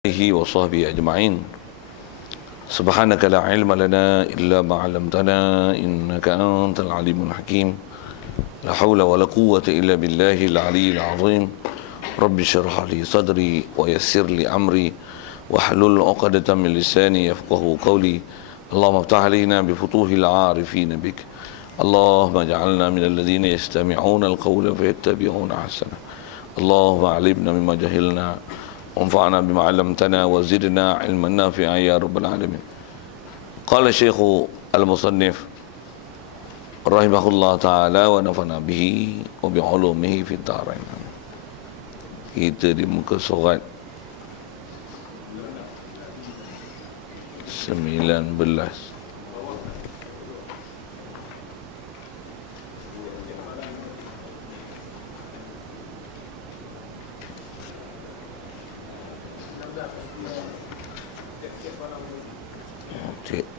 alihi wa sahbihi ajma'in. Subhanaka la ilma lana illa ma 'allamtana innaka antal alimul hakim. La haula wa la quwwata illa billahil aliyyil azim. Rabbi shrah li sadri wa yassir li amri wahlul 'uqdatam min lisani yafqahu qawli. Allahumma iftah 'alaina bi futuhil 'arifin bik. Allahumma ij'alna minal ladzina yastami'una al-qawla fayattabi'una ahsana. Allahumma 'allimna mimma jahilna وانفعنا بما علمتنا وزدنا علما نافعا يا رب العالمين. قال الشيخ المصنف رحمه الله تعالى ونفعنا به وبعلومه في الدارين. Kita di muka surat 19.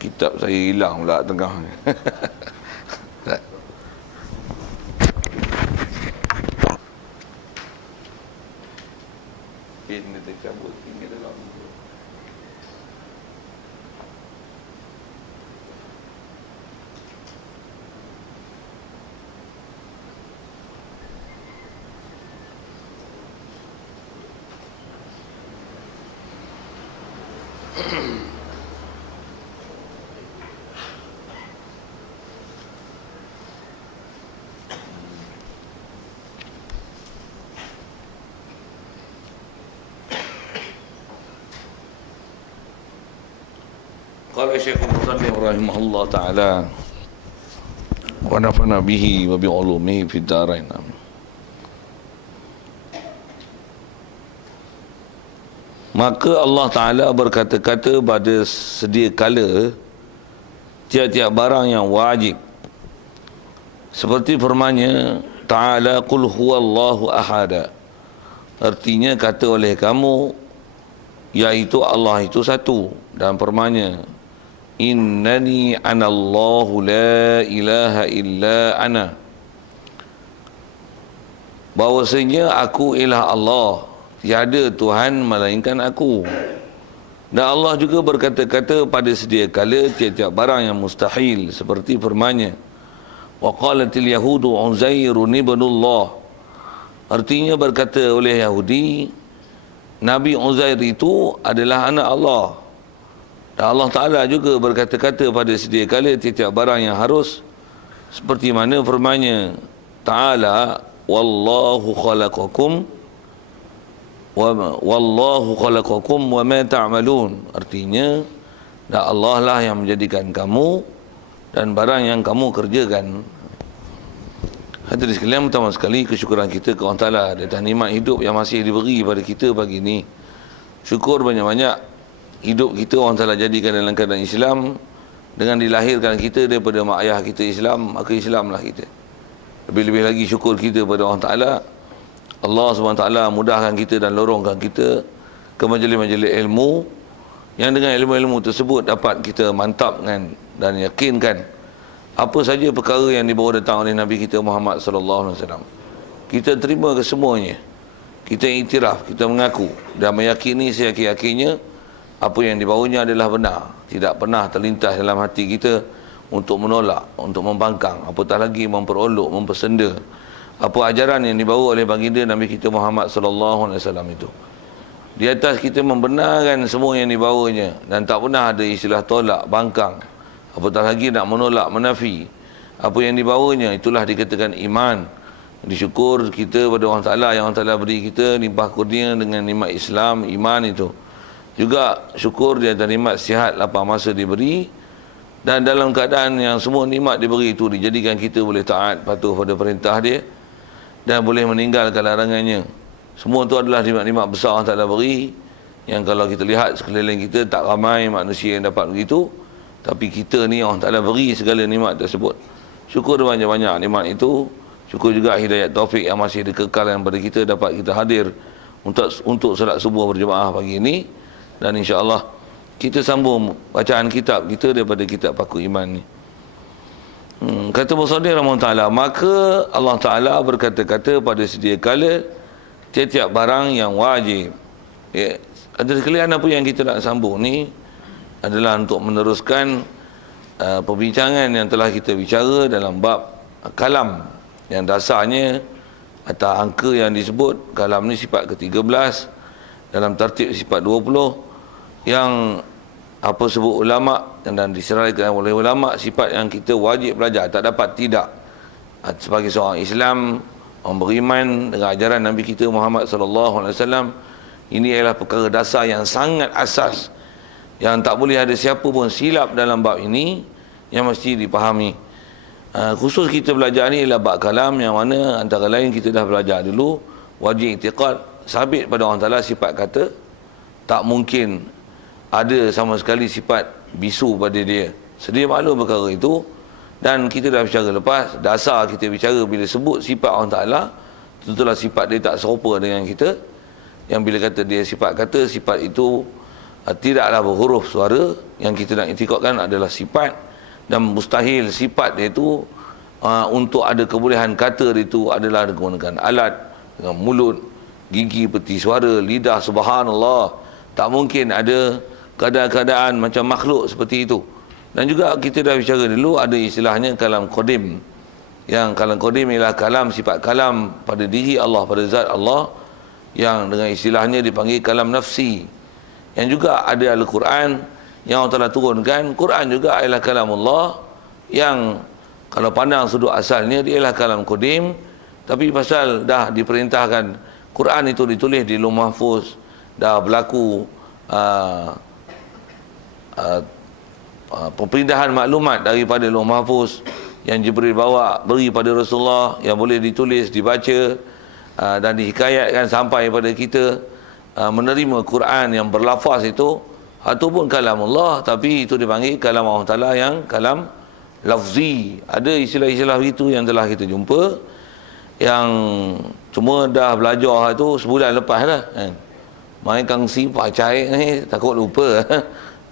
Kitab saya hilang pula tengah ni. Ini tercabut tinggal dalam. Qala Syekh Al-Musannif rahimahullah ta'ala wa nafa'na bihi wa bi'ulumihi fid dharain. Maka Allah Ta'ala berkata-kata pada sedia kala tiap-tiap barang yang wajib, seperti firman-Nya Ta'ala, qul huwallahu ahada. Artinya kata oleh kamu, yaitu Allah itu satu. Dan firman-Nya, innani anallahu la ilaha illa ana. Bahawasanya aku ialah Allah, tiada Tuhan melainkan aku. Dan Allah juga berkata-kata pada sedia kala tiap-tiap barang yang mustahil, seperti firman-Nya, wa qalatil yahudu Uzairun ibnullah. Artinya berkata oleh Yahudi, Nabi Uzair itu adalah anak Allah. Dan Allah Ta'ala juga berkata-kata pada sedia kala tiap-tiap barang yang harus, seperti mana firman-Nya Ta'ala, wallahu khalaqakum wa ma ta'malun. Artinya, dan Allah lah yang menjadikan kamu dan barang yang kamu kerjakan. Hadirin sekalian, pertama sekali kesyukuran kita kepada Allah Ta'ala atas nikmat hidup yang masih diberi pada kita pagi ini. Syukur banyak-banyak hidup kita Allah Ta'ala jadikan dalam keadaan Islam. Dengan dilahirkan kita daripada mak ayah kita Islam, maka Islamlah kita. Lebih-lebih lagi syukur kita pada Allah Ta'ala, Allah SWT mudahkan kita dan lorongkan kita ke majlis-majlis ilmu, yang dengan ilmu-ilmu tersebut dapat kita mantapkan dan yakinkan apa saja perkara yang dibawa datang oleh Nabi kita Muhammad SAW. Kita terima kesemuanya. Kita iktiraf, kita mengaku dan meyakini seyakin-yakinnya apa yang dibawanya adalah benar. Tidak pernah terlintas dalam hati kita untuk menolak, untuk membangkang, apatah lagi memperolok, mempersenda apa ajaran yang dibawa oleh baginda Nabi kita Muhammad SAW itu. Di atas kita membenarkan semua yang dibawanya dan tak pernah ada istilah tolak, bangkang, apatah lagi nak menolak, menafi apa yang dibawanya. Itulah dikatakan iman. Disyukur kita pada Allah Ta'ala yang Allah Ta'ala beri kita limpah kurnia dengan nikmat Islam, iman itu. Juga syukur dia atas nikmat sihat, lapang masa diberi, dan dalam keadaan yang semua nikmat diberi itu dijadikan kita boleh taat, patuh pada perintah dia dan boleh meninggalkan larangannya. Semua itu adalah nikmat-nikmat besar Allah Ta'ala beri, yang kalau kita lihat sekeliling kita tak ramai manusia yang dapat begitu. Tapi kita ni Allah Ta'ala beri segala nikmat tersebut. Syukur banyak-banyak nikmat itu. Syukur juga hidayat taufik yang masih dikekalkan pada kita dapat kita hadir untuk salat subuh berjemaah pagi ini. Dan insya-Allah kita sambung bacaan kitab kita daripada kitab Paku Iman ni. Kata Musannif rahimahullah ta'ala, maka Allah Ta'ala berkata-kata pada sedia kala tiap-tiap barang yang wajib, Ada sekalian apa yang kita nak sambung ni adalah untuk meneruskan perbincangan yang telah kita bicara dalam bab kalam, yang dasarnya atas angka yang disebut kalam ni sifat ke-13 dalam tertib sifat 20, yang apa sebut ulama dan diserahkan oleh ulama, sifat yang kita wajib belajar, tak dapat tidak. Sebagai seorang Islam, orang beriman dengan ajaran Nabi kita Muhammad sallallahu alaihi wasallam, ini adalah perkara dasar yang sangat asas, yang tak boleh ada siapa pun silap dalam bab ini, yang mesti dipahami. Khusus kita belajar ni ialah bab kalam, yang mana antara lain kita dah belajar dulu wajib i'tiqad sabit pada Allah Ta'ala sifat kata, tak mungkin ada sama sekali sifat bisu pada dia. Sedia maklum perkara itu, dan kita dah bicara lepas, dasar kita bicara bila sebut sifat Allah Ta'ala, tentulah sifat dia tak serupa dengan kita. Yang bila kata dia sifat kata, sifat itu tidaklah berhuruf suara, yang kita nak i'tiqadkan adalah sifat, dan mustahil sifat dia itu untuk ada kebolehan kata dia itu adalah menggunakan alat, dengan mulut, gigi, peti suara, lidah. Subhanallah, tak mungkin ada keadaan-keadaan macam makhluk seperti itu. Dan juga kita dah bicara dulu ada istilahnya kalam qadim, yang kalam qadim ialah kalam, sifat kalam pada diri Allah, pada zat Allah, yang dengan istilahnya dipanggil kalam nafsi. Yang juga ada Al-Quran yang Allah telah turunkan. Quran juga ialah kalam Allah, yang kalau pandang sudut asalnya dia ialah kalam qadim, tapi pasal dah diperintahkan Quran itu ditulis di Lauh Mahfuz, dah berlaku perpindahan maklumat daripada Lauh Mahfuz yang Jibril bawa beri pada Rasulullah, yang boleh ditulis, dibaca dan dihikayatkan sampai pada kita, menerima Quran yang berlafaz itu pun kalam Allah, tapi itu dipanggil kalam Allah Ta'ala yang kalam lafzi. Ada istilah-istilah itu yang telah kita jumpa, yang cuma dah belajar itu sebulan lepas lah kan. Main kongsi pacai ni takut lupa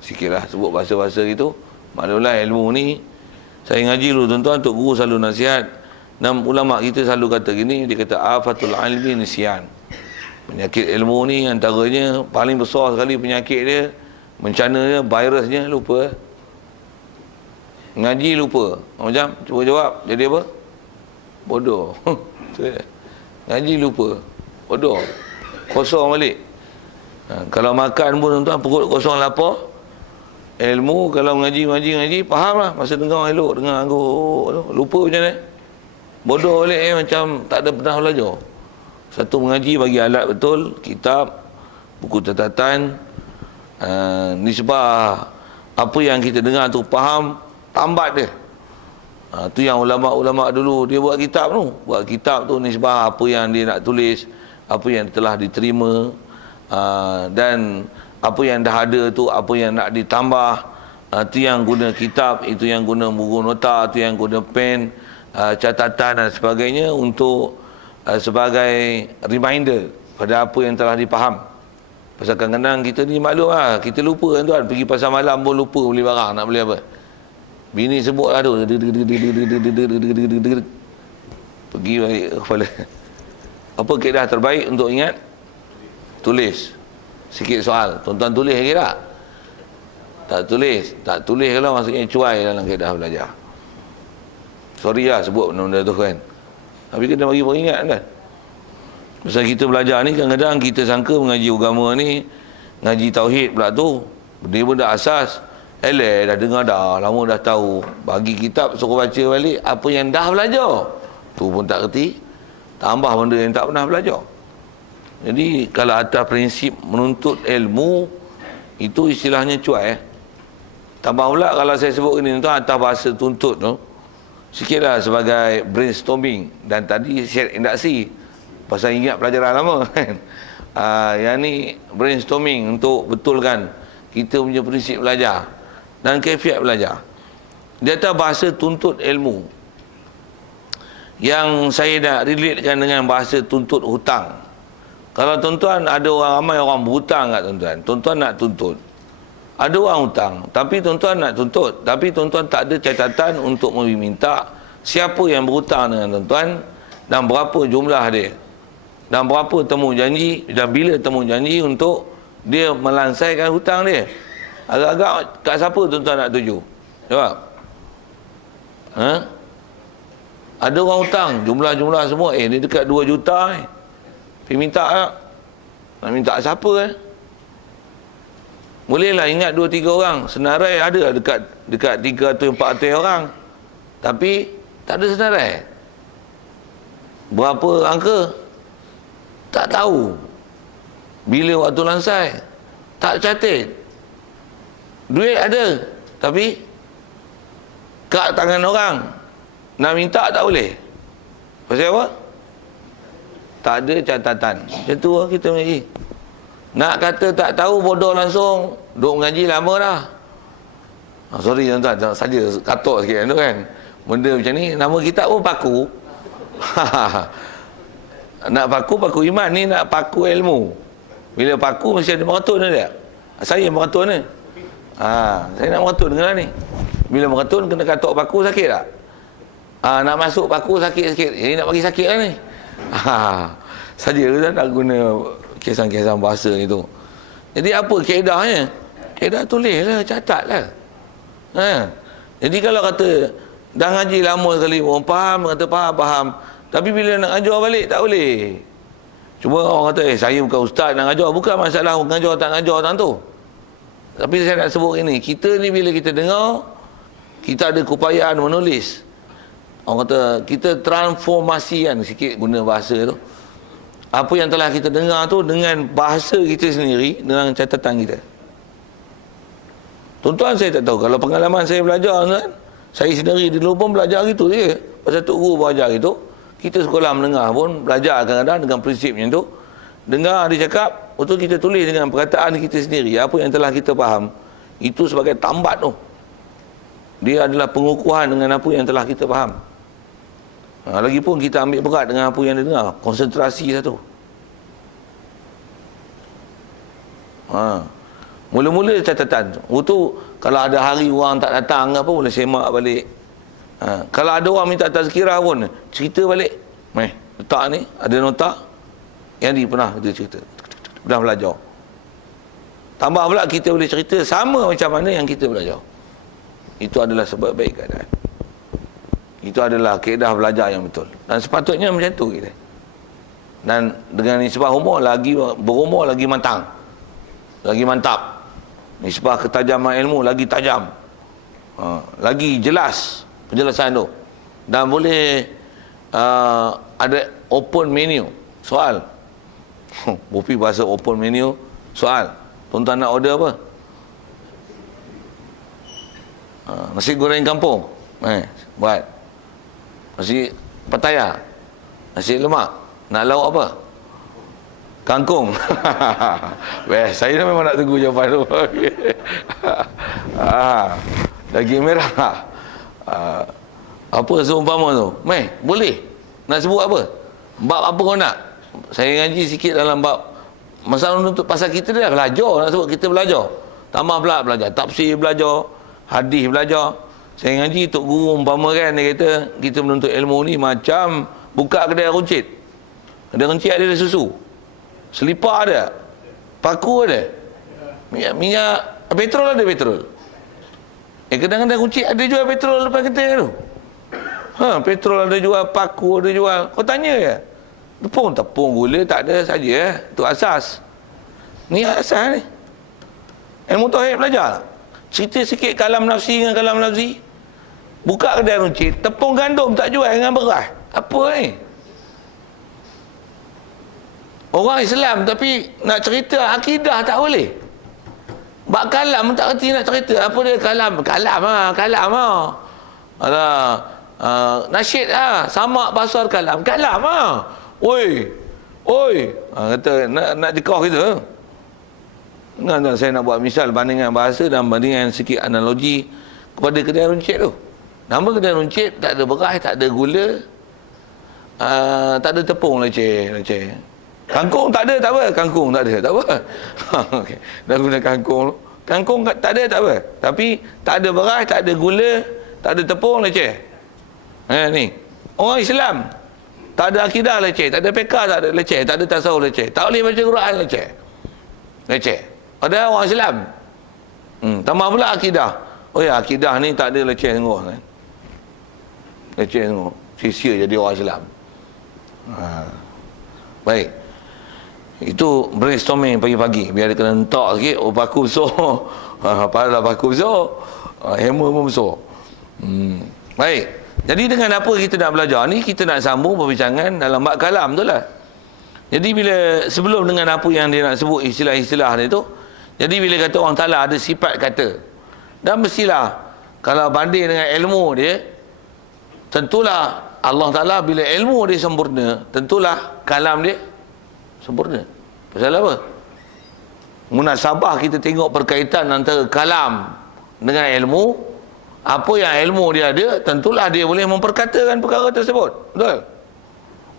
sikitlah sebut bahasa-bahasa itu. Maklumlah ilmu ni, saya ngaji dulu tuan-tuan, Tok Guru selalu nasihat, dan ulama kita selalu kata gini, dia kata afatul ilmi nisyan. Penyakit ilmu ni antaranya paling besar sekali penyakit dia, bencananya, virusnya, lupa. Ngaji lupa. Macam cuba jawab, jadi apa? Bodoh. Ngaji lupa, bodoh, kosong balik. Kalau makan pun tuan-tuan perut kosong lapar. Ilmu kalau ngaji faham lah, masa dengar elok, dengar anggur, lupa macam mana? Bodoh balik macam tak ada pernah belajar. Satu mengaji bagi alat betul, kitab, buku catatan, nisbah apa yang kita dengar tu faham, tambat dia. Tu yang ulama-ulama dulu dia buat kitab tu. Buat kitab tu nisbah apa yang dia nak tulis, apa yang telah diterima, dan apa yang dah ada tu, apa yang nak ditambah. Tu yang guna kitab, itu yang guna buku nota, tu yang guna pen, catatan dan sebagainya, untuk sebagai reminder pada apa yang telah dipaham. Pasal kadang-kadang kita ni maklum lah, kita lupa kan tuan, pergi pasar malam pun lupa beli barang, nak beli apa. Bini sebut lah tu, pergi balik kepala. Apa kaedah terbaik untuk ingat? Tulis sikit soal. Tuan-tuan tulis lagi tak? Tak tulis. Tak tulis kalau maksudnya cuai dalam kaedah belajar. Sorry lah sebut benda-benda tu kan, tapi kena bagi peringat kan. Pasal kita belajar ni kadang-kadang kita sangka mengaji agama ni ngaji tauhid pula tu, benda-benda asas. Dah dengar dah, lama dah tahu. Bagi kitab suruh baca balik apa yang dah belajar, tu pun tak kerti, tambah benda yang tak pernah belajar. Jadi kalau atas prinsip menuntut ilmu itu istilahnya cuai. Tambah pula kalau saya sebut ini tu atas bahasa tuntut tu, sikitlah sebagai brainstorming. Dan tadi share induksi pasal ingat pelajaran lama kan. Yang ni brainstorming untuk betulkan kita punya prinsip belajar dan kaifiat belajar. Di atas bahasa tuntut ilmu, yang saya nak relatekan dengan bahasa tuntut hutang. Kalau tuan-tuan ada orang ramai orang berhutang kat tuan-tuan, tuan-tuan nak tuntut. Ada orang hutang, tapi tuan-tuan nak tuntut, tapi tuan-tuan tak ada catatan untuk meminta siapa yang berhutang dengan tuan-tuan dan berapa jumlah dia, dan berapa temu janji, dan bila temu janji untuk dia melansaikan hutang dia. Agak-agak kat siapa tuan-tuan nak tuju? Jawab. Ha? Ada orang hutang, jumlah-jumlah semua, dia dekat 2 juta ni. Pergi minta tak? Nak minta siapa Bolehlah ingat 2-3 orang. Senarai ada dekat 300-400 orang. Tapi tak ada senarai. Berapa angka? Tak tahu. Bila waktu lansai? Tak catat. Duit ada, tapi kat tangan orang. Nak minta tak boleh. Pasal apa? Tak ada catatan. Macam tu lah kita mengaji. Nak kata tak tahu, bodoh langsung. Duk mengaji lama dah. Sorry tuan-tuan, saja katok sikit tu kan. Benda macam ni, nama kitab pun paku. Nak paku iman, ni nak paku ilmu. Bila paku mesti ada meratun dia. Saya meratun ni. Saya nak meratun dengan ni. Bila meratun kena katok paku, sakit tak? Nak masuk paku sakit sikit. Ini nak bagi sakit lah ni. Saja kan nak guna kesan-kesan bahasa itu. Jadi apa kaedahnya? Kaedah tulis lah, catat lah. Jadi kalau kata dah ngaji lama sekali, orang faham, kata faham. Tapi bila nak ajar balik, tak boleh. Cuma orang kata, saya bukan ustaz nak ajar. Bukan masalah ngajar tak ngajar tentu. Tapi saya nak sebut ini, kita ni bila kita dengar, kita ada keupayaan menulis. Orang kata, kita transformasikan sikit guna bahasa tu. Apa yang telah kita dengar tu dengan bahasa kita sendiri, dengan catatan kita. Tuan-tuan saya tak tahu. Kalau pengalaman saya belajar kan, saya sendiri dulu pun belajar gitu je. Pasal Tok Guru belajar gitu. Kita sekolah menengah pun belajar kadang-kadang dengan prinsip macam tu. Dengar dia cakap, betul kita tulis dengan perkataan kita sendiri. Apa yang telah kita faham, itu sebagai tambat tu. Dia adalah pengukuhan dengan apa yang telah kita faham. Lagipun kita ambil berat dengan apa yang dia dengar. Konsentrasi satu. Mula-mula catatan tu. Kalau ada hari orang tak datang apa, boleh semak balik. Kalau ada orang minta tazkirah pun, cerita balik. Letak ni, ada nota. Yang dia pernah dia cerita. Pernah belajar. Tambah pula kita boleh cerita sama macam mana yang kita belajar. Itu adalah sebab baik keadaan. Itu adalah kaedah belajar yang betul. Dan sepatutnya macam tu kita. Dan dengan nisbah umur lagi berumur lagi matang. Lagi mantap. Nisbah ketajaman ilmu lagi tajam. Lagi jelas penjelasan tu. Dan boleh ada open menu. Soal. Bupi bahasa open menu. Soal. Tuan-tuan nak order apa? Nasi goreng kampung. Buat. Nasi pataya. Nasi lemak. Nak lauk apa? Kangkung. Saya memang nak tunggu jawapan tu. Daging merah. Apa seumpama tu? Boleh. Nak sebut apa? Bab apa kau nak? Saya ngaji sikit dalam bab masalah untuk pasal kita dah belajar. Nak sebut kita belajar. Tambah pula belajar tafsir, belajar hadis, belajar. Saya ngaji Tok Guru umpama kan, dia kata kita menuntut ilmu ni macam buka kedai runcit. Kedai runcit ada susu, selipar ada, paku ada, minyak petrol ada petrol. Kadang-kadang runcit ada jual petrol depan kedai tu. Petrol ada jual, paku ada jual. Kau tanya je. Tepung gula tak ada saja. Itu asas. Ni asas ni. Ilmu tauhid belajar. Cerita sikit kalam nafsi dengan kalam nafsi. Buka kedai runcit, tepung gandum tak jual dengan beras. Apa ni? Orang Islam tapi nak cerita akidah tak boleh. Bak kalam tak kerti nak cerita. Apa dia kalam? Kalam lah. Nasyid lah. Samak basar kalam. Kalam lah. Oi. Kata nak jekah kita. Nah, saya nak buat misal bandingan bahasa dan bandingan sikit analogi kepada kedai runcit tu. Nama kedai runcit tak ada beras, tak ada gula, tak ada tepung leceh. Kangkung tak ada, tak apa. Kangkung tak ada, tak apa. Okay. Dah guna kangkung. Kangkung tak ada, tak apa. Tapi tak ada beras, tak ada gula, tak ada tepung leceh. Ni. Orang Islam tak ada akidah leceh, tak ada fiqh tak ada leceh, tak ada tasawuf leceh. Tak boleh baca Quran leceh. Ada orang Islam. Tambah pula akidah. Oh ya, akidah ni tak ada leceh sengguh kan. Leceh sengguh. Sia-sia jadi orang Islam. Baik. Itu brainstorming pagi-pagi. Biar dia kena entak sikit. Oh, paku besar. Padahal paku besar. Hammer pun besar. Baik. Jadi dengan apa kita nak belajar ni, kita nak sambung perbincangan dalam bab kalam tu lah. Jadi bila sebelum dengan apa yang dia nak sebut istilah-istilah dia tu, jadi bila kata orang Ta'ala ada sifat kata, dan mestilah kalau banding dengan ilmu dia, tentulah Allah Ta'ala bila ilmu dia sempurna, tentulah kalam dia sempurna. Pasal apa? Munasabah kita tengok perkaitan antara kalam dengan ilmu. Apa yang ilmu dia ada, tentulah dia boleh memperkatakan perkara tersebut. Betul?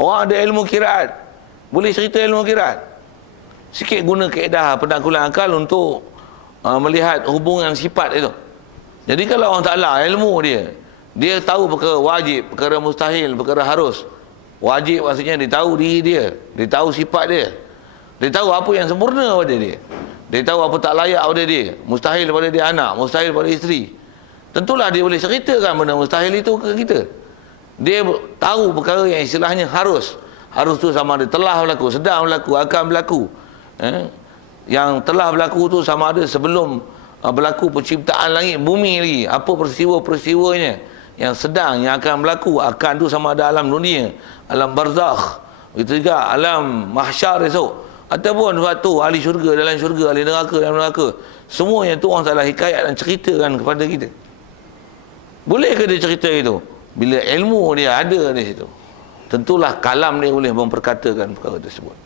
Orang ada ilmu kiraat, boleh cerita ilmu kiraat. Sikit guna kaedah pendangkulan akal untuk melihat hubungan sifat itu. Jadi kalau orang Ta'ala ilmu dia tahu perkara wajib, perkara mustahil, perkara harus. Wajib maksudnya dia tahu diri dia tahu sifat dia tahu apa yang sempurna pada dia tahu apa tak layak pada dia, mustahil pada dia anak, mustahil pada isteri. Tentulah dia boleh ceritakan benda mustahil itu ke kita. Dia tahu perkara yang istilahnya harus. Harus tu sama ada telah berlaku, sedang berlaku, akan berlaku. Yang telah berlaku tu sama ada sebelum berlaku penciptaan langit bumi lagi. Apa peristiwa-peristiwanya yang sedang, yang akan berlaku. Akan tu sama ada alam dunia, alam barzakh, begitu juga alam mahsyar esok, ataupun waktu ahli syurga dalam syurga, ahli neraka dalam neraka. Semuanya tu orang Ta'ala hikayat dan ceritakan kepada kita. Boleh ke dia cerita itu? Bila ilmu dia ada di situ, tentulah kalam dia boleh memperkatakan perkara tersebut.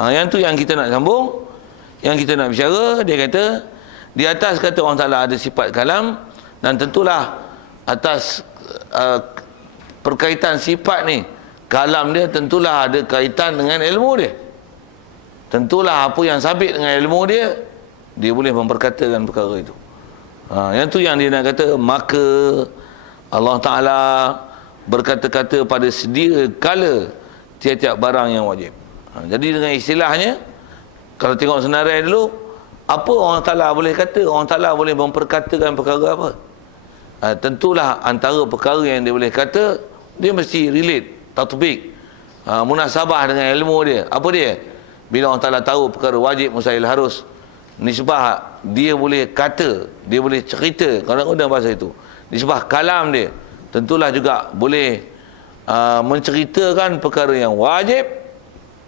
Yang tu yang kita nak sambung, yang kita nak bicara. Dia kata di atas kata orang Ta'ala ada sifat kalam, dan tentulah atas perkaitan sifat ni, kalam dia tentulah ada kaitan dengan ilmu dia. Tentulah apa yang sabit dengan ilmu dia boleh memperkatakan perkara itu. Yang tu yang dia nak kata, maka Allah Ta'ala berkata-kata pada sedia kala tiap-tiap barang yang wajib. Jadi dengan istilahnya, kalau tengok senarai dulu, apa orang Ta'ala boleh kata? Orang Ta'ala boleh memperkatakan perkara apa? Tentulah antara perkara yang dia boleh kata, dia mesti relate, tatbik, munasabah dengan ilmu dia. Apa dia? Bila orang Ta'ala tahu perkara wajib, mustahil, harus, nisbah dia boleh kata, dia boleh cerita, kadang-kadang bahasa itu. Nisbah kalam dia, tentulah juga boleh menceritakan perkara yang wajib.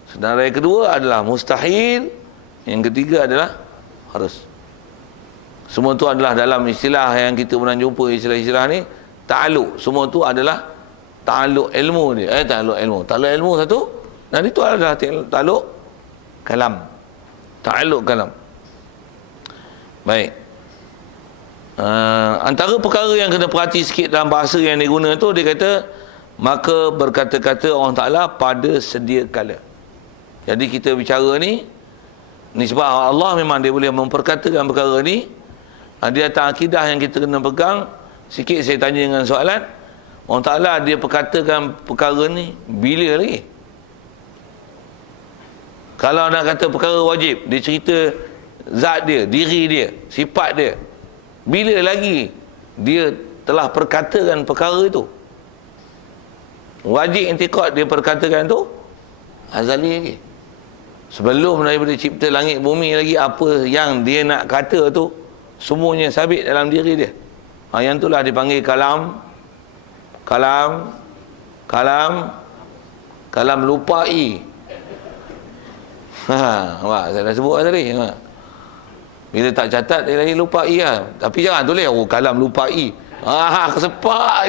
Sedangkan yang kedua adalah mustahil, yang ketiga adalah harus. Semua tu adalah dalam istilah yang kita pernah jumpa, istilah-istilah ni, ta'aluk. Semua tu adalah ta'aluk ilmu dia. Ta'aluk ilmu satu, dan itu adalah ta'aluk kalam. Ta'aluk kalam. Baik. Antara perkara yang kena perhati sikit dalam bahasa yang dia guna tu, dia kata, maka berkata-kata orang Ta'ala pada sedia kala. Jadi kita bicara ni sebab Allah memang dia boleh memperkatakan perkara ni. Di atas akidah yang kita kena pegang. Sikit saya tanya dengan soalan, orang Ta'ala dia perkatakan perkara ni bila lagi? Kalau nak kata perkara wajib, dia cerita zat dia, diri dia, sifat dia, bila lagi dia telah perkatakan perkara itu? Wajib intiqad dia perkatakan tu azali lagi. Sebelum daripada cipta langit bumi lagi, apa yang dia nak kata tu semuanya sabit dalam diri dia. Yang itulah dipanggil kalam lupai. Saya dah sebut tadi. Bila tak catat dia lagi lupai lah. Tapi jangan tulis kalam lupai. Kesepak.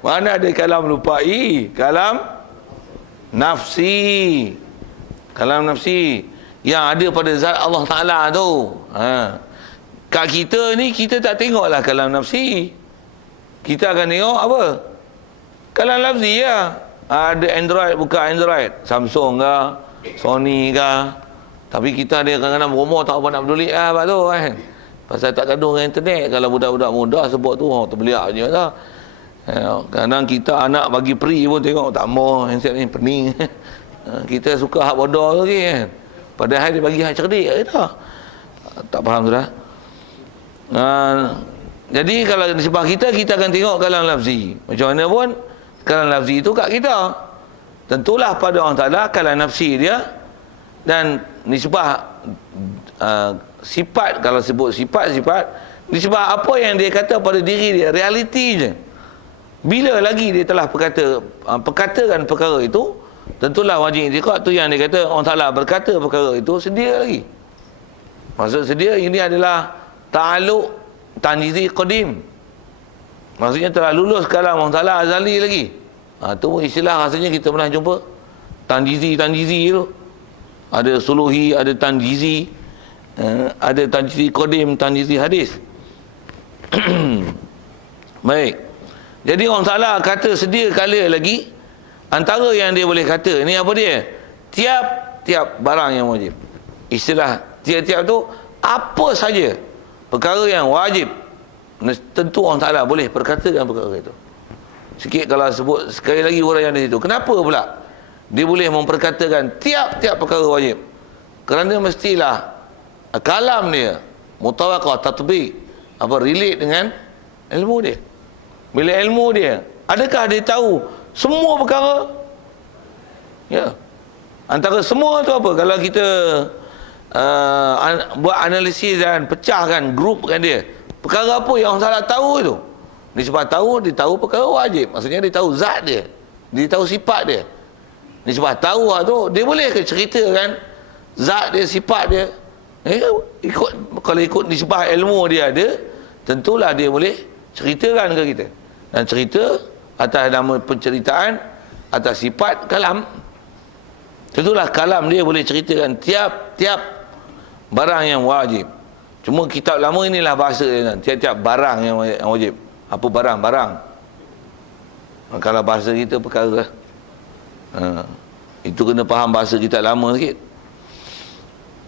Mana ada kalam lupai? Kalam nafsi. Kalam nafsi yang ada pada zat Allah Ta'ala tu. Kat kita ni, kita tak tengoklah kalam nafsi. Kita akan tengok apa? Kalam nafsi lah. Ada Android, buka Android, Samsung ke, Sony ke. Tapi kita ada kadang-kadang berumur tak apa nak peduli lah tu kan. Pasal tak gaduh dengan internet. Kalau budak-budak muda sebut tu, terbeliak je lah. Kadang kita anak bagi free pun tengok, tak mau handset ni pening. Kita suka hak bodoh lagi kan. Padahal dia bagi hak cerdik. Tak faham sudah. Jadi kalau nisbah kita akan tengok kalam lafzi. Macam mana pun kalam lafzi itu kat kita. Tentulah pada Allah Ta'ala kalam nafsi dia dan nisbah sifat, kalau sebut sifat-sifat, nisbah apa yang dia kata pada diri dia, realiti je. Bila lagi dia telah perkatakan perkara itu, tentulah wajib i'tiqad tu yang dia kata Allah Ta'ala berkata perkara itu, sedia lagi. Maksud sedia ini adalah ta'alluq tanjizi qadim. Maksudnya telah lulus kalam Allah Ta'ala azali lagi. Tu istilah rasanya kita pernah jumpa. Tanjizi tu. Ada suluhi, ada tanjizi, ada tanjizi qadim, tanjizi hadis. Baik. Jadi Allah Ta'ala kata sedia kala lagi. Antara yang dia boleh kata ni apa dia? Tiap-tiap barang yang wajib. Istilah tiap-tiap tu apa saja perkara yang wajib, tentu Allah Ta'ala boleh perkatakan perkara itu. Sikit kalau sebut sekali lagi huraian di situ. Kenapa pula dia boleh memperkatakan tiap-tiap perkara wajib? Kerana mestilah kalam dia mutawaqah, tatbiq, relate dengan ilmu dia. Bila ilmu dia, adakah dia tahu semua perkara? Ya. Antara semua tu apa? Kalau kita buat analisis dan pecahkan, grupkan dia, perkara apa yang Allah Ta'ala tahu itu? Dia sebab tahu, dia tahu perkara wajib. Maksudnya dia tahu zat dia, dia tahu sifat dia. Dia sebab tahu tu, dia boleh ke ceritakan zat dia, sifat dia? Kalau ikut nisbah ilmu dia ada, tentulah dia boleh ceritakan ke kita. Dan cerita atas nama penceritaan, atas sifat kalam, tentulah kalam dia boleh ceritakan tiap-tiap barang yang wajib. Cuma kitab lama inilah bahasa dia, tiap-tiap barang yang wajib. Apa barang-barang? Kalau bahasa kita perkara. Itu kena faham bahasa kitab lama sikit.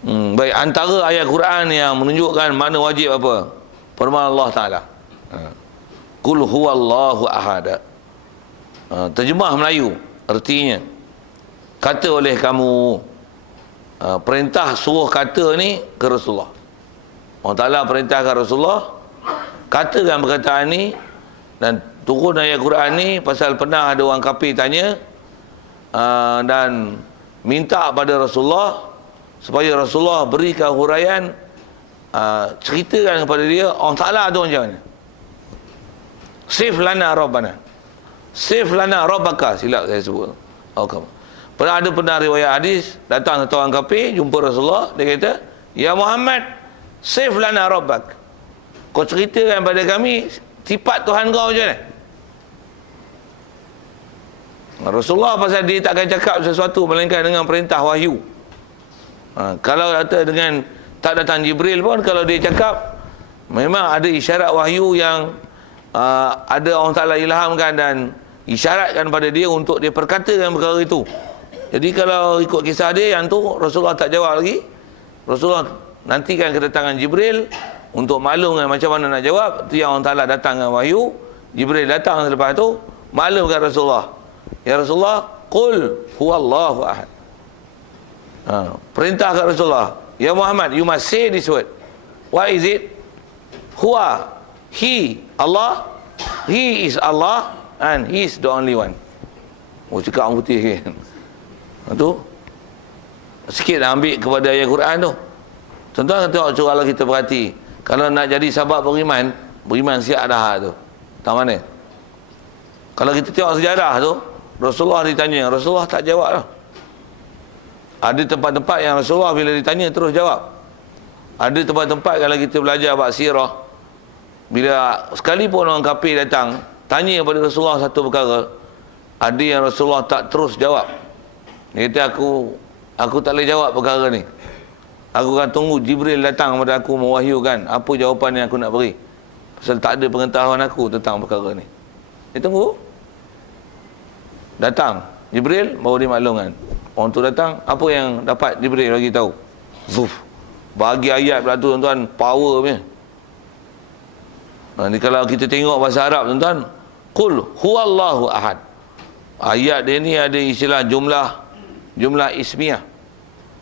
Baik, antara ayat Quran yang menunjukkan mana wajib apa? Firman Allah Ta'ala. Qul huwallahu ahad. Terjemah Melayu, artinya kata oleh kamu. Perintah suruh kata ni ke Rasulullah. Allah Ta'ala perintahkan Rasulullah katakan perkataan ni, dan turun ayat Quran ni pasal pernah ada orang kafir tanya dan minta pada Rasulullah supaya Rasulullah berikan huraian, ceritakan kepada dia Allah Ta'ala tu macam mana. Sif lana rabbana, sif lana rabbaka, silap saya sebut. Pernah riwayat hadis, datang satu orang kafir jumpa Rasulullah, dia kata, ya Muhammad, sif lana rabbak, kau ceritakan pada kami sifat Tuhan kau macam mana. Rasulullah pasal dia takkan cakap sesuatu melainkan dengan perintah wahyu. Kalau kata dengan tak datang Jibril pun, kalau dia cakap memang ada isyarat wahyu yang ada Allah Ta'ala ilhamkan dan isyaratkan pada dia untuk dia perkatakan perkara itu. Jadi kalau ikut kisah dia yang tu, Rasulullah tak jawab lagi. Rasulullah nantikan kedatangan Jibril untuk maklumkan macam mana nak jawab. Itu yang Allah Ta'ala datang dengan wahyu. Jibril datang selepas tu maklumkan Rasulullah, ya Rasulullah, qul huwallahu ahad. Perintah kat Rasulullah, ya Muhammad, you must say this word. What is it? Huwa, he, Allah, he is Allah, and he is the only one. Cakap orang putih kan. Tu sikit dah ambil kepada ayat Quran tu. Tuan-tuan tengok, kalau kita perhati, kalau nak jadi sahabat beriman siap dah tu. Tak mana? Kalau kita tengok sejarah tu, Rasulullah ditanya, Rasulullah tak jawab lah. Ada tempat-tempat yang Rasulullah bila ditanya terus jawab. Ada tempat-tempat kalau kita belajar bab sirah, bila sekalipun orang kafir datang tanya kepada Rasulullah satu perkara, ada yang Rasulullah tak terus jawab. Dia kata, aku tak boleh jawab perkara ni. Aku akan tunggu Jibril datang kepada aku mewahyukan apa jawapan yang aku nak beri. Pasal tak ada pengetahuan aku tentang perkara ni. Dia tunggu. Datang Jibril, baru dia maklumkan. Orang tu datang, apa yang dapat Jibril bagi tahu? Zuf. Bagi ayat pula tu tuan-tuan, power punya. Ni kalau kita tengok bahasa Arab tuan-tuan, qul huwallahu ahad. Ayat dia ni ada istilah jumlah ismiyah.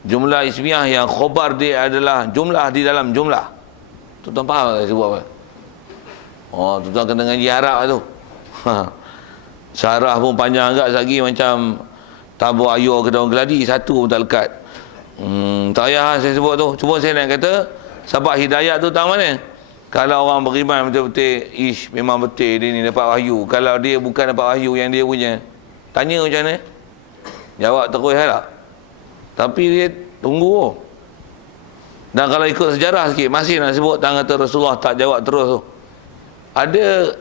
Jumlah ismiyah yang khobar dia adalah jumlah di dalam jumlah. Tuan faham tak saya sebut apa? Oh, tuan kena ngaji Arab tu. Syarah pun panjang agak lagi macam tabur ayur ke daun geladi, satu pun tak lekat. Tak payah saya sebut tu. Cuma saya nak kata sebab hidayat tu tang mana? Kalau orang beriman betul-betul memang betul dia ni dapat wahyu. Kalau dia bukan dapat wahyu yang dia punya, tanya macam mana? Jawab terus tak? Tapi dia tunggu. Dan kalau ikut sejarah sikit, masih nak sebut tang kata Rasulullah tak jawab terus tu. Ada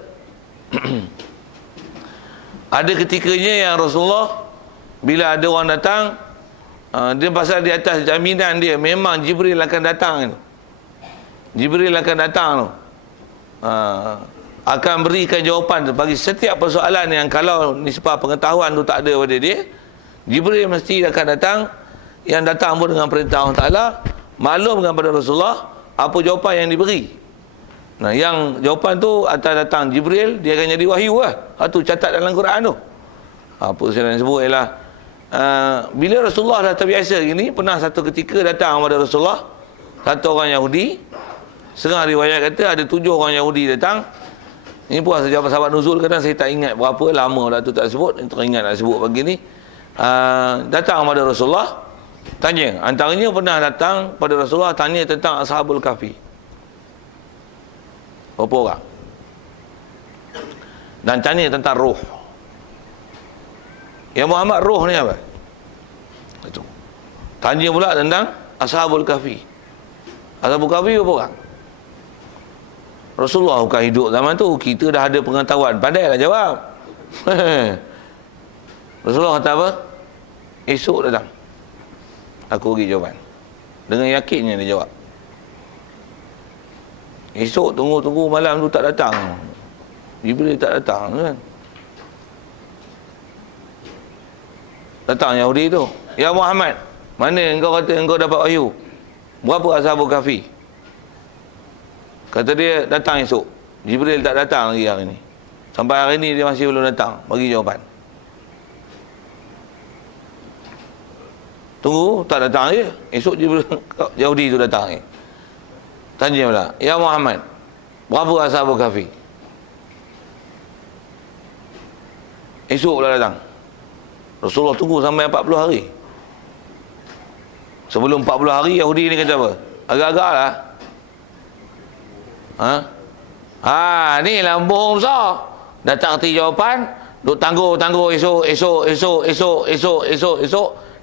ada ketikanya yang Rasulullah bila ada orang datang, dia pasal di atas jaminan dia memang Jibril akan datang tu. Jibril akan datang tu. Akan berikan jawapan bagi setiap persoalan yang kalau nisbah pengetahuan tu tak ada pada dia, Jibril mesti akan datang, yang datang pun dengan perintah Allah Ta'ala, maklumkan kepada Rasulullah apa jawapan yang diberi. Nah, yang jawapan tu atas datang Jibril, dia akan jadi wahyu lah. Itu catat dalam Quran tu. Apa saya nak sebut ialah bila Rasulullah dah terbiasa gini, pernah satu ketika datang kepada Rasulullah satu orang Yahudi. Setengah riwayat kata ada 7 orang Yahudi datang. Ini pun sahabat nuzul, kadang saya tak ingat berapa lama dah tu tak sebut, teringat nak sebut pagi ni. Datang kepada Rasulullah, tanya. Antaranya pernah datang pada Rasulullah tanya tentang Ashabul Kahfi. Berapa orang? Dan tanya tentang roh. Ya Muhammad, roh ni apa? Itu. Tanya pula tentang Ashabul Kahfi. Ashabul Kahfi berapa orang? Rasulullah bukan hidup zaman tu, kita dah ada pengetahuan, pandailah jawab. Rasulullah kata apa? Esok datang aku bagi jawapan. Dengan yakinnya dia jawab. Esok tunggu malam tu tak datang, Jibril tak datang kan. Datang Yahudi tu, ya Muhammad, mana engkau kata engkau dapat wahyu? Berapa Ashabul Kahfi? Kata dia datang esok. Jibril tak datang lagi hari ni. Sampai hari ni dia masih belum datang bagi jawapan. Tunggu, tak datang je. Esok Jibril Yahudi tu datang lagi. Tanya pula, ya Muhammad, berapa Ashabul Kahfi? Esok pula datang. Rasulullah tunggu sampai 40 hari. Sebelum 40 hari Yahudi ni kata apa? Agak-agak lah. Ni lah bohong besar. Datang ti jawapan, duk tangguh esok.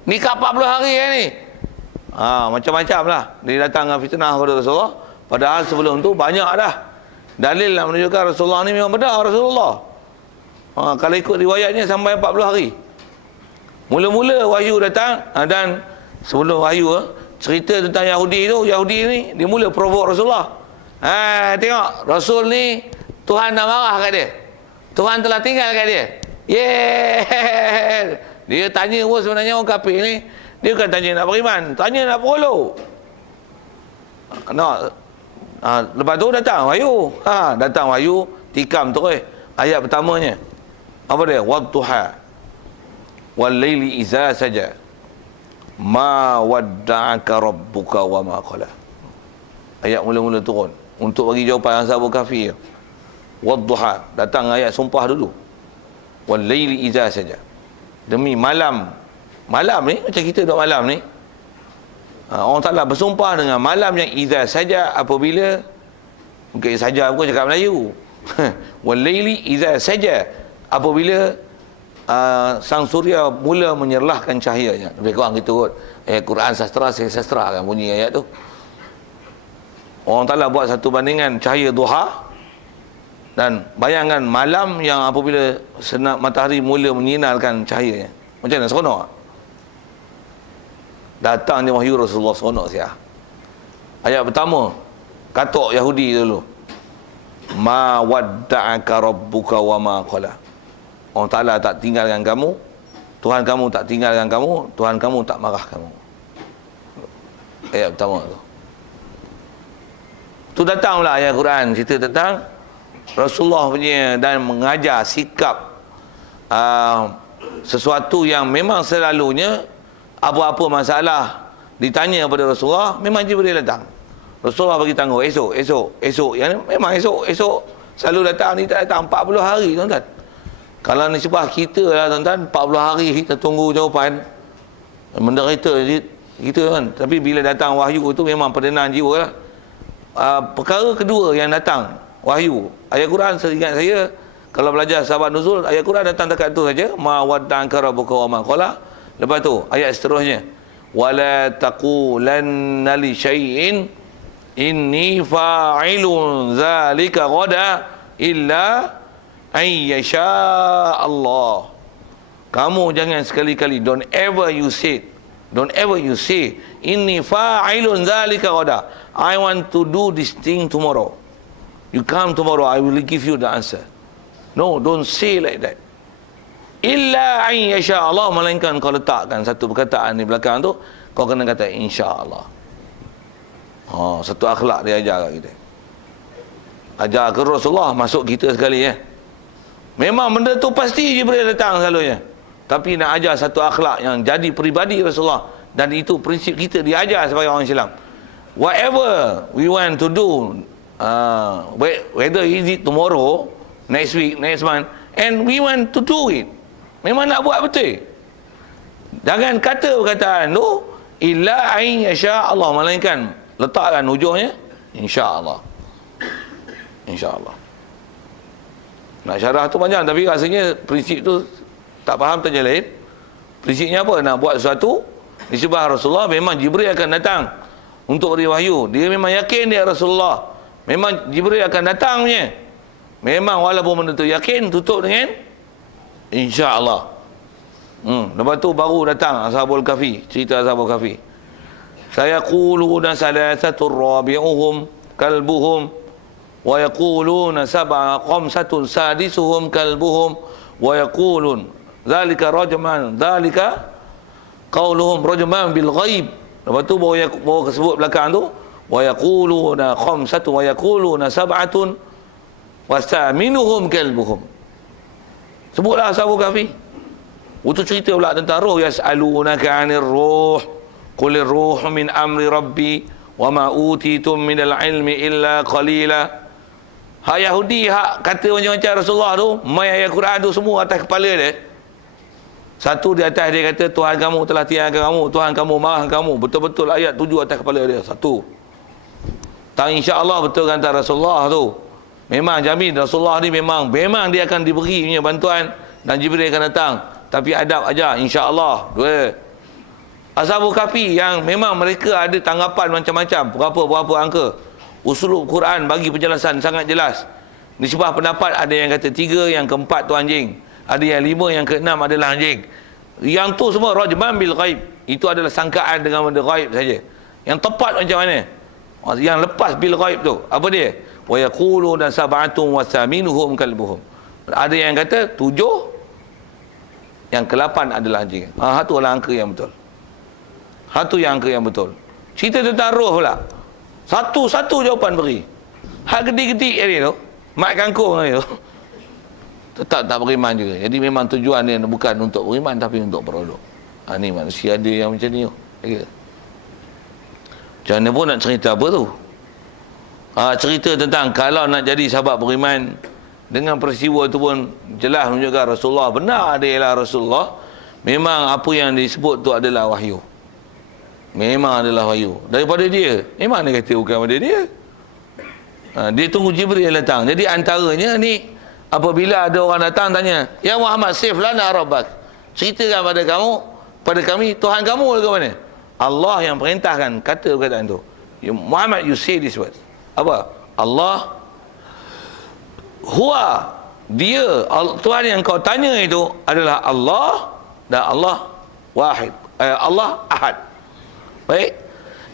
Ni ke 40 hari ni. Macam-macam lah. Dia datang dengan fitnah kepada Rasulullah. Padahal sebelum tu banyak dah dalil nak menunjukkan Rasulullah ni memang benar Rasulullah. Kalau ikut riwayatnya sampai 40 hari. Mula-mula wahyu datang, dan sebelum wahyu cerita tentang Yahudi tu, Yahudi ni dia mula provok Rasulullah. Tengok Rasul ni Tuhan dah marah kat dia, Tuhan telah tinggal kat dia. Dia tanya pun sebenarnya orang kafir ni, dia bukan tanya nak beriman, tanya nak berolok. Lepas tu datang wahyu. Datang wahyu, tikam terus ayat pertamanya. Apa dia? Wadduha wal laili iza saja ma wadda'aka rabbuka wa ma qala. Ayat mula-mula turun untuk bagi jawapan Ashabul Kahfi. Wadduha, datang ayat sumpah dulu. Wal laili iza saja, demi malam. Malam ni macam kita duduk malam ni, Allah Ta'ala bersumpah dengan malam yang iza saja, apabila, mungkin saja aku cakap Melayu. Wal laili iza saja, apabila sang surya mula menyerlahkan cahayanya. Lebih kurang gitu kot. Quran sastra, saya sastra kan bunyi ayat tu. Allah Ta'ala buat satu bandingan cahaya duha, dan bayangkan malam yang apabila matahari mula menyinarkan cahayanya. Macam mana? Seronok? Datang je wahyu Rasulullah, seronok siap. Ayat pertama, katok Yahudi dulu. Ma wadda'aka rabbuka wa ma qala. Allah Ta'ala tak tinggalkan kamu, Tuhan kamu tak tinggalkan kamu, Tuhan kamu tak marah kamu. Ayat pertama tu. Tu datanglah ayat Quran cerita tentang Rasulullah punya, dan mengajar sikap sesuatu yang memang selalunya apa-apa masalah ditanya kepada Rasulullah, memang Jibril datang. Rasulullah bagi tangguh, esok. Yang memang esok selalu datang, ni tak datang 40 hari, tuan-tuan. Kalau nisbah kita lah, tuan-tuan, 40 hari kita tunggu jawapan. Menderita kita kan. Tapi bila datang wahyu tu memang perdenan jiwa lah. Perkara kedua yang datang wahyu, ayat Quran, seingat saya kalau belajar sahabat nuzul, ayat Quran datang dekat tu saja, ma wadda'aka rabbuka wa ma qala. Lepas tu ayat seterusnya, wala taqulanna li syai'in inni fa'ilun zalika ghada illa ay yasha Allah. Kamu jangan sekali-kali, don't ever you say inni fa'ilun zalika ghada, I want to do this thing tomorrow. You come tomorrow, I will give you the answer. No, don't say like that. Illa an yasha Allah, melainkan kau letakkan satu perkataan di belakang tu, kau kena kata insya-Allah. Satu akhlak dia ajar kat kita. Ajar ke Rasulullah, masuk kita sekali ya. Memang benda tu pasti Jibril datang selalunya. Tapi nak ajar satu akhlak yang jadi peribadi Rasulullah, dan itu prinsip kita diajar sebagai orang Islam. Whatever we want to do, whether is it tomorrow, next week, next month, and we want to do it, memang nak buat betul. Jangan kata perkataan tu illa ain yasha Allah, melainkan letakkan hujungnya insya-Allah. Insya-Allah. Nak syarah tu panjang, tapi rasanya prinsip tu tak faham tanya lain. Prinsipnya apa? Nak buat sesuatu disebab Rasulullah, memang Jibril akan datang untuk beri wahyu. Dia memang yakin dia Rasulullah, memang Jibril akan datang punya. Memang walaupun benda tu yakin, tutup dengan insya-Allah. Lepas tu baru datang Ashabul Kahfi, cerita Ashabul Kahfi. Sayaquluna salathatur rabi'uhum kalbuhum wa yaquluna sab'a khamsatun sadisuhum kalbuhum wa yaqulun dzalika rajman dzalika qauluhum rajman bil ghaib. Lepas tu baru sebut belakang tu, wa yaquluna khamsatun wa yaquluna sab'atun wasaminuhum kalbuhum. Sebutlah Ashabul Kahfi. Itu cerita pula tentang roh. Yas'alunaka 'anir ruh qulir ruhu min amri rabbi wa ma utitum minal ilmi illa qalila. Hak Yahudi hak kata macam-macam Rasulullah tu, mai ayat Quran tu semua atas kepala dia. Satu di atas dia kata Tuhan kamu telah tiadakan kamu, Tuhan kamu marah kamu. Betul-betul ayat 7 atas kepala dia. Satu. Tak, insya-Allah betul kata Rasulullah tu. Memang jamin Rasulullah ni memang dia akan diberi punya bantuan dan Jibril akan datang. Tapi adab aja insya-Allah. Dua. Ashabul Kahfi yang memang mereka ada tanggapan macam-macam, berapa angka. Usulul Quran bagi penjelasan sangat jelas. Nisbah pendapat ada yang kata 3, yang keempat tu anjing. Ada yang 5, yang ke-6 adalah anjing. Yang tu semua rajman bil ghaib. Itu adalah sangkaan dengan benda ghaib saja. Yang tepat macam mana? Yang lepas bil ghaib tu, apa dia? Wa yaquluna sab'atun wa thaminuhum kalbuhum. Ada yang kata 7, yang ke-8 adalah anjing. Itu adalah angka yang betul. Itu yang angka yang betul. Cerita tentang roh pula, satu jawapan beri. Hak gedik-gedik ni tu, mat kangkung ni tu, tetap tak beriman juga. Jadi memang tujuan dia bukan untuk beriman, tapi untuk berodok. Ni manusia ada yang macam ni tu. Macam mana pun nak cerita apa tu? Cerita tentang kalau nak jadi sahabat beriman, dengan peristiwa itu pun jelas menunjukkan Rasulullah benar, dia ialah Rasulullah. Memang apa yang disebut tu adalah wahyu. Memang adalah wahyu daripada dia. Memang dia kata bukan daripada dia. Dia tunggu Jibril datang. Jadi antaranya ni, apabila ada orang datang tanya, ya Muhammad, sif lana rabbak, ceritakan pada kami Tuhan kamu ke mana? Allah yang perintahkan kata perkataan tu. Muhammad, you say this word. Apa? Allah huwa, dia Tuhan yang kau tanya itu adalah Allah, dan Allah wahid, Allah ahad. Baik.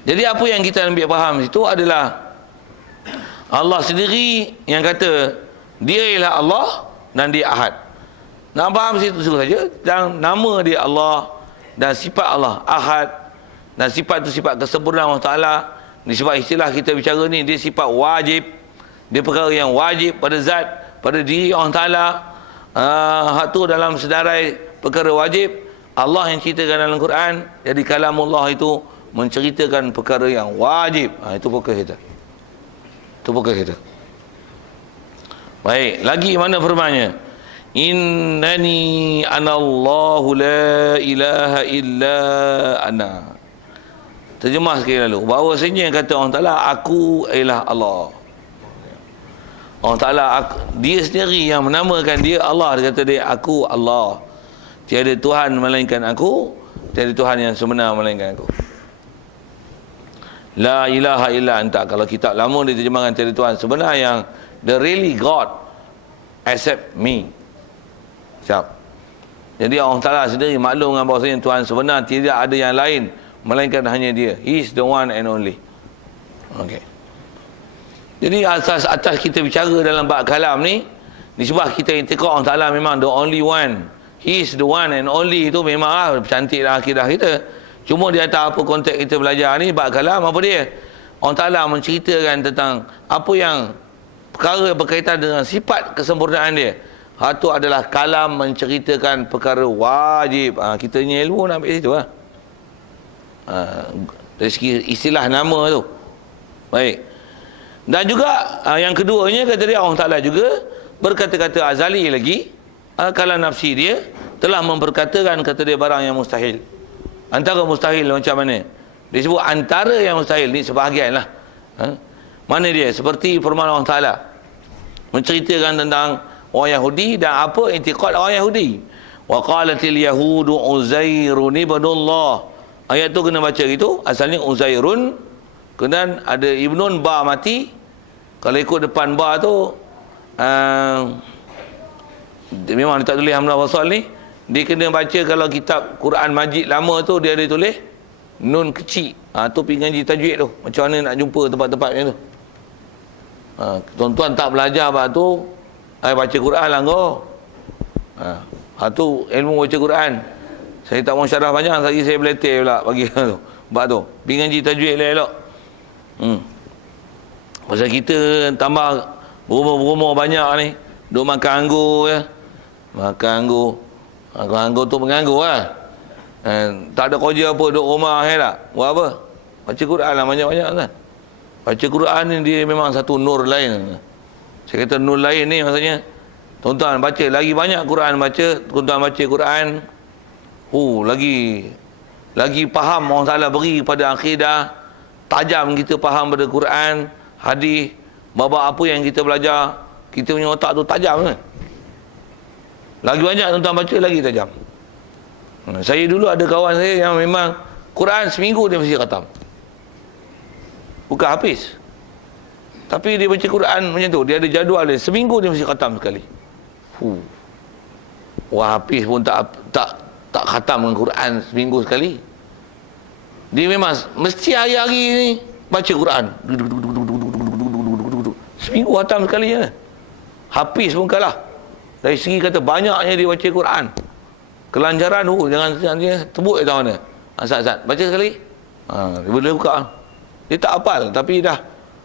Jadi apa yang kita ambil faham itu adalah Allah sendiri yang kata dia ialah Allah dan dia ahad. Nak faham situ saja, dan nama dia Allah dan sifat Allah ahad, dan sifat itu sifat kesempurnaan Allah Taala. Disebab istilah kita bicara ni, dia sifat wajib. Dia perkara yang wajib pada zat, pada diri Allah Ta'ala. Hak tu dalam sedarai perkara wajib Allah yang ceritakan dalam Quran. Jadi kalamullah itu menceritakan perkara yang wajib. Itu fokus kita. Itu fokus kita. Baik, lagi mana firman-Nya? Innani anallahu la ilaha illa ana. Terjemah sekali lalu. Bahawasanya kata Allah Ta'ala, aku ialah Allah. Allah Ta'ala, dia sendiri yang menamakan dia Allah. Dia kata dia, aku Allah. Tiada Tuhan melainkan aku. Tiada Tuhan yang sebenar melainkan aku. La ilaha illa anta. Kalau kitab lama diterjemahkan tiada Tuhan sebenar yang the really God except me. Siap. Jadi Allah Ta'ala sendiri maklum dengan bahawasanya Tuhan sebenar tidak ada yang lain melainkan hanya dia. He is the one and only. Okey. Jadi asas atas kita bicara dalam bab kalam ni, disebab kita intikad Allah Ta'ala memang the only one. He is the one and only. Itu memang cantiklah akidah kita. Cuma di atas apa konteks kita belajar ni, bab kalam apa dia? Allah Ta'ala menceritakan tentang apa yang perkara berkaitan dengan sifat kesempurnaan dia. Itu adalah kalam menceritakan perkara wajib. Kita ni ilmu nak ambil situ lah. Dari segi istilah nama tu. Baik. Dan juga yang keduanya kata dia, Allah Ta'ala juga berkata-kata azali lagi. Kalam nafsi dia telah memperkatakan kata dia barang yang mustahil. Antara mustahil macam mana? Dia sebut antara yang mustahil ni sebahagian lah. Mana dia? Seperti firman Allah Ta'ala menceritakan tentang orang Yahudi dan apa intikad orang Yahudi. Wa qalatil yahudu Uzairun ibnullah. Ayat tu kena baca gitu. Asalnya Uzairun, kemudian ada ibnun ba mati. Kalau ikut depan ba tu memang dia tak tulis hamzah wasal ni. Dia kena baca kalau kitab Quran Majid lama tu dia ada tulis nun kecil. Tu pergi ngaji tajwid tu. Macam mana nak jumpa tempat-tempatnya tu. Tuan-tuan tak belajar bab tu, baca Quran lah kau. Tu ilmu baca Quran. Saya tak mau syarah banyak, lagi saya beletir pula bagi tu. Bab tu. Pergi ngaji tajwid elok. Pasal kita tambah berumur banyak ni, duk makan anggur ya. Makan anggur. Makan anggur tu menganggur lah. Tak ada kerja apa, duduk rumah tak? Buat apa? Baca Quran lah banyak-banyak kan. Baca Quran ni dia memang satu nur lain. Saya kata nur lain ni maksudnya, tuan-tuan baca lagi banyak Quran baca, tuan-tuan baca Quran, lagi faham Allah Ta'ala beri pada akidah, tajam kita faham pada Quran, hadis, bab apa yang kita belajar, kita punya otak tu tajam kan. Lagi banyak tuan-tuan baca, lagi tajam. Saya dulu ada kawan saya yang memang Quran seminggu dia mesti khatam. Bukan hafiz. Tapi dia baca Quran macam tu, dia ada jadual dia, seminggu dia mesti khatam sekali. Wah, hafiz pun tak khatam dengan Quran seminggu sekali. Dia memang mesti hari-hari ni baca Quran. Seminggu khatam sekali je. Hafiz pun kalah. Dari segi kata banyaknya dia baca Quran. Kelancaran jangan tebuk tahu mana. Asat-asat baca sekali. Dia boleh buka. Dia tak hafal tapi dah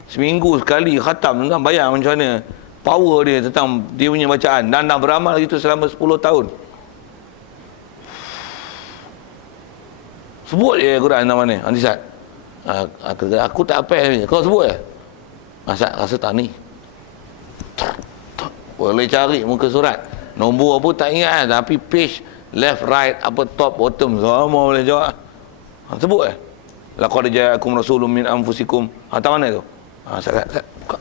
seminggu sekali khatam. Tuan bayang macam mana power dia tentang dia punya bacaan, dan dah beramal gitu selama 10 tahun. Sebut je Quran nama ni, Antisat. Aku tak hafal. Kau sebut je. Asat rasa tak ni. Boleh cari muka surat. Nombor apa tak ingat kan, tapi page left, right, apa top, bottom semua boleh jawab. Sebut je. Laqad ja'akum rasulun min anfusikum. Tak mana tu? Sat. Buka.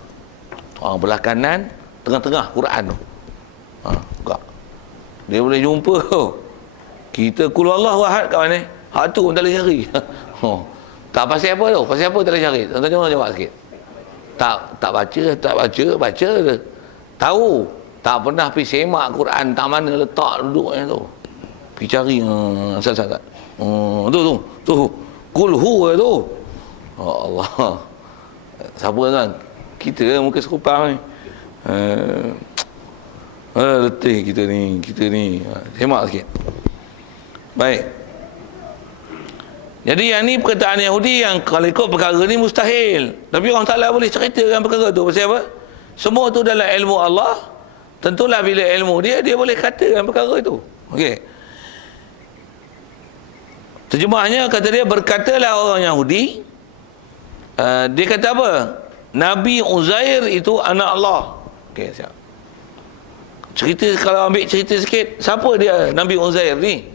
Belah kanan, tengah-tengah Quran tu. Buka. Dia boleh jumpa tu. Kita qul huwallahu ahad kat mana? Hak tu pun tak boleh cari. Tak pasal apa tu? Pasal apa tak boleh cari? Tuan-tuan jawab sikit. Tak baca. Tahu. Tak pernah pergi semak Quran, tak mana letak duduknya tu. Pergi cari. Sat. Tu. Qul huwa tu. Allah. Siapa kan? Kita muka serupang ni. Letih kita ni. Semak sikit. Baik. Jadi yang ni perkataan Yahudi yang kalau ikut perkara ni mustahil. Tapi orang Ta'ala boleh ceritakan perkara tu. Pasal apa? Semua tu dalam ilmu Allah. Tentulah bila ilmu dia boleh katakan perkara itu. Okey. Terjemahnya kata dia, berkatalah orang Yahudi, dia kata apa? Nabi Uzair itu anak Allah. Okey, siap. Cerita, kalau ambil cerita sikit, siapa dia Nabi Uzair ni?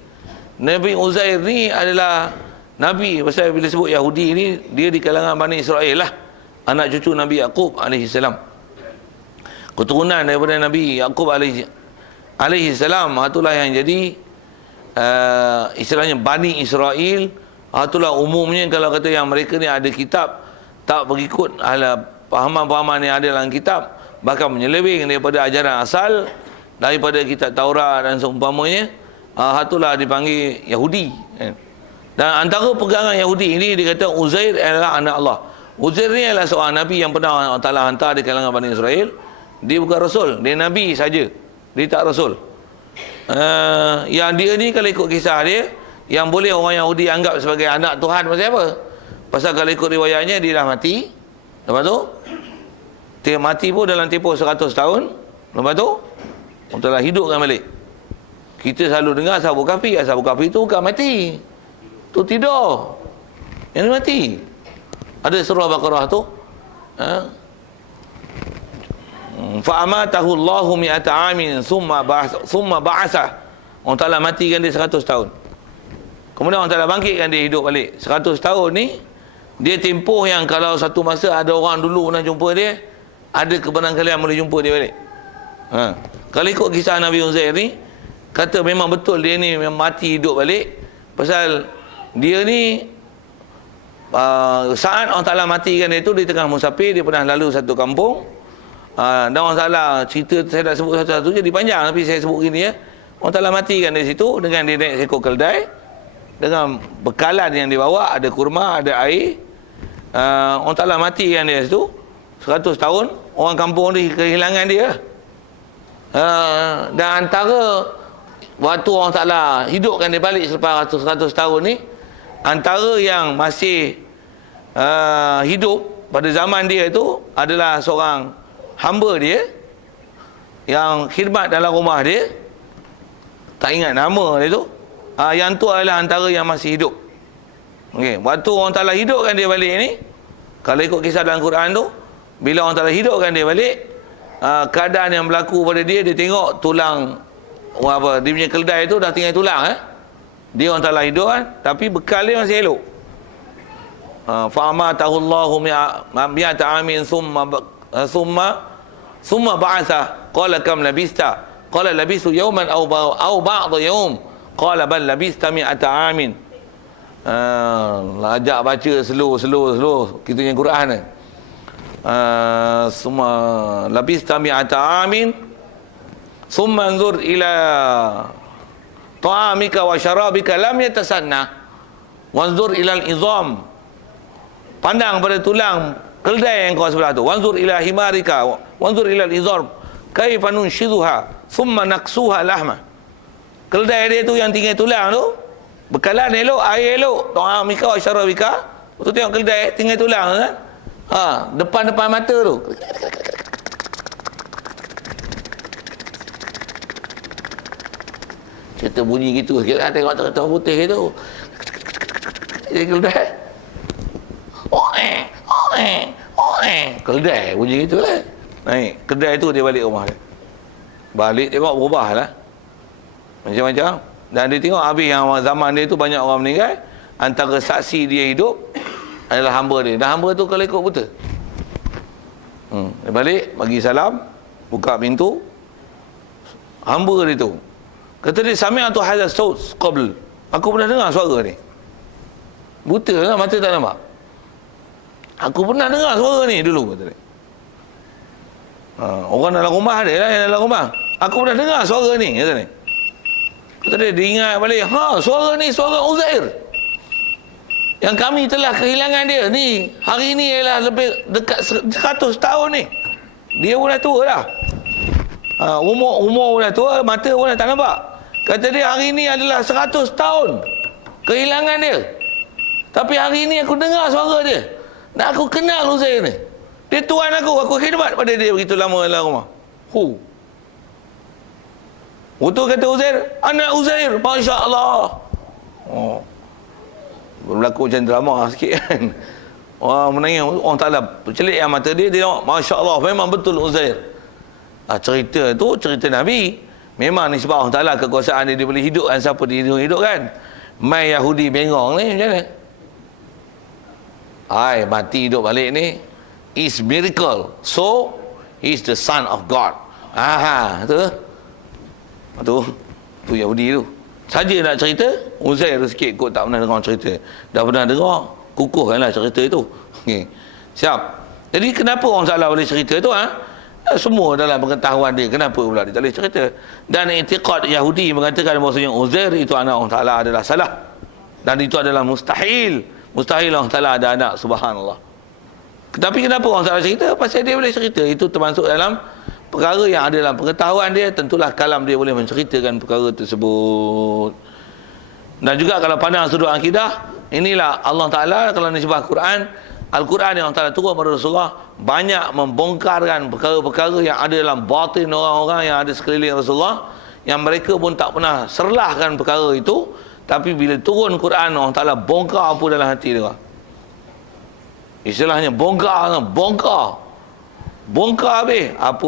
Nabi Uzair ni adalah Nabi, pasal bila sebut Yahudi ni, dia di kalangan Bani Israel lah, anak cucu Nabi Yaqub alaihi salam, keturunan daripada Nabi Yaqub alaihi salam. Itulah yang jadi istilahnya Bani Israel. Itulah umumnya kalau kata yang mereka ni ada kitab, tak berikut pahaman-pahaman yang ada dalam kitab, bahkan menyeleweng daripada ajaran asal daripada kitab Taurat dan seumpamanya. Itulah dipanggil Yahudi. Dan antara pegangan Yahudi ini, dia kata Uzair adalah anak Allah. Uzair ni adalah seorang Nabi yang pernah Allah Ta'ala hantar di kalangan Bani Israel. Dia bukan Rasul, dia Nabi saja, dia tak Rasul. Yang dia ni kalau ikut kisah dia, yang boleh orang Yahudi anggap sebagai anak Tuhan pasal apa? Pasal kalau ikut riwayatnya, dia dah mati. Lepas tu dia mati pun dalam tempoh 100 tahun. Lepas tu Allah Ta'ala hidupkan balik. Kita selalu dengar Ashabul Kahfi. Ashabul Kahfi tu bukan mati, tu tidur, yang mati. Ada surah Baqarah tu, fa'amatahu Allahu mi'ata amin summa ba'asah. Allah Ta'ala matikan dia 100 tahun. Kemudian Allah Ta'ala bangkitkan dia hidup balik. 100 tahun ni dia tempoh yang kalau satu masa ada orang dulu nak jumpa dia, ada kebarangkalian boleh jumpa dia balik. Kalau ikut kisah Nabi Uzair ni, kata memang betul dia ni memang mati hidup balik. Pasal dia ni saat Allah Ta'ala matikan dia tu, di tengah musafir, dia pernah lalu satu kampung. Dan Allah Ta'ala cerita, saya nak sebut satu-satu jadi panjang, tapi saya sebut gini ya. Allah Ta'ala matikan dari situ dengan dia naik seekor keldai, dengan bekalan yang dibawa, ada kurma, ada air. Allah Ta'ala matikan dia situ 100 tahun. Orang kampung ni kehilangan dia. Dan antara waktu Allah Ta'ala hidupkan dia balik selepas 100 tahun ni, antara yang masih hidup pada zaman dia itu adalah seorang hamba dia yang khidmat dalam rumah dia, tak ingat nama dia tu. Yang tu adalah antara yang masih hidup. Okey, waktu Allah Ta'ala hidupkan dia balik ni, kalau ikut kisah dalam Quran tu, bila Allah Ta'ala hidupkan dia balik, keadaan yang berlaku pada dia, dia tengok tulang dia punya keldai tu dah tinggal tulang. Dia orang Ta'ala hidup kan, tapi bekal dia masih elok. Fa'amatahu Allahu mi'ata amin summa ba'atha qala kam labista qala labistu yawman aw ba'da yawm qala bal labista mi'ata amin. Ajak baca slow kita punya Quran ni. Summa labista mi'ata amin summa anzur ila ta'amika wa syarabika lam yatasanna wanzur ilal izam. Pandang pada tulang keldai yang kau sebelah tu. Wanzur ila himarika wanzur ilal izam kaifa nunshizuha thumma naqsuha lahma. Keldai dia tu yang tinggal tulang tu, bekalan elok, air elok, ta'amika wa syarabika. Tu tengok keldai tinggal tulang kan. Depan mata tu. Kita bunyi gitu sikit kan, tengok tengah putih gitu. Jadi keldai. Keldai bunyi gitu lah. Naik kedai tu dia balik rumah dia. Balik tengok berubah lah, macam-macam. Dan dia tengok habis yang zaman dia tu banyak orang meninggal. Antara saksi dia hidup adalah hamba dia. Dan hamba tu kalau ikut buta. Dia balik bagi salam, buka pintu. Hamba dia tu kata dia, sami'tu hadha saut qabl, aku pernah dengar suara ni. Buta kan, mata tak nampak. Aku pernah dengar suara ni dulu, kata dia. Orang dalam rumah dia lah, yang dalam rumah. Aku pernah dengar suara ni, kata dia. Kata dia ingat balik, suara ni suara Uzair yang kami telah kehilangan dia ni. Hari ni ialah lebih dekat 100 tahun ni. Dia pun dah tua dah. Umur pun dah tua, mata pun dah tak nampak. Kata dia, hari ni adalah 100 tahun kehilangan dia, tapi hari ni aku dengar suara dia dan aku kenal Uzair ni. Dia tuan aku khidmat pada dia begitu lama dalam rumah. Betul kata Uzair, anak Uzair, Masya Allah. berlaku macam drama sikit kan. Orang menangis, orang Ta'ala celik yang mata dia tengok, Masya Allah, memang betul Uzair. Cerita tu cerita Nabi. Memang ni sebab Allah Ta'ala kekuasaan dia boleh hidupkan siapa dia hidupkan. Mai Yahudi bengong ni macam mana? Mati hidup balik ni is miracle. So he is the son of God. Tu Yahudi tu. Saja nak cerita, Uzair sikit kot tak pernah dengar cerita. Dah pernah dengar, kukuhkanlah cerita itu. Okay. Siap. Jadi kenapa orang salah boleh cerita tu? Semua dalam pengetahuan dia. Kenapa pula dia tak boleh cerita? Dan i'tiqad Yahudi mengatakan bahawasanya Uzair itu anak Allah Ta'ala adalah salah. Dan itu adalah mustahil. Mustahil Allah Ta'ala ada anak, subhanallah. Tapi kenapa orang salah cerita? Pasal dia boleh cerita. Itu termasuk dalam perkara yang ada dalam pengetahuan dia. Tentulah kalam dia boleh menceritakan perkara tersebut. Dan juga kalau pandang sudut akidah, inilah Allah Ta'ala kalau nisbah Quran, Al-Quran yang Allah Ta'ala turun pada Rasulullah banyak membongkarkan perkara-perkara yang ada dalam batin orang-orang yang ada sekeliling Rasulullah, yang mereka pun tak pernah serlahkan perkara itu. Tapi bila turun Quran, Allah Ta'ala bongkar apa dalam hati dia. Istilahnya bongkar habis apa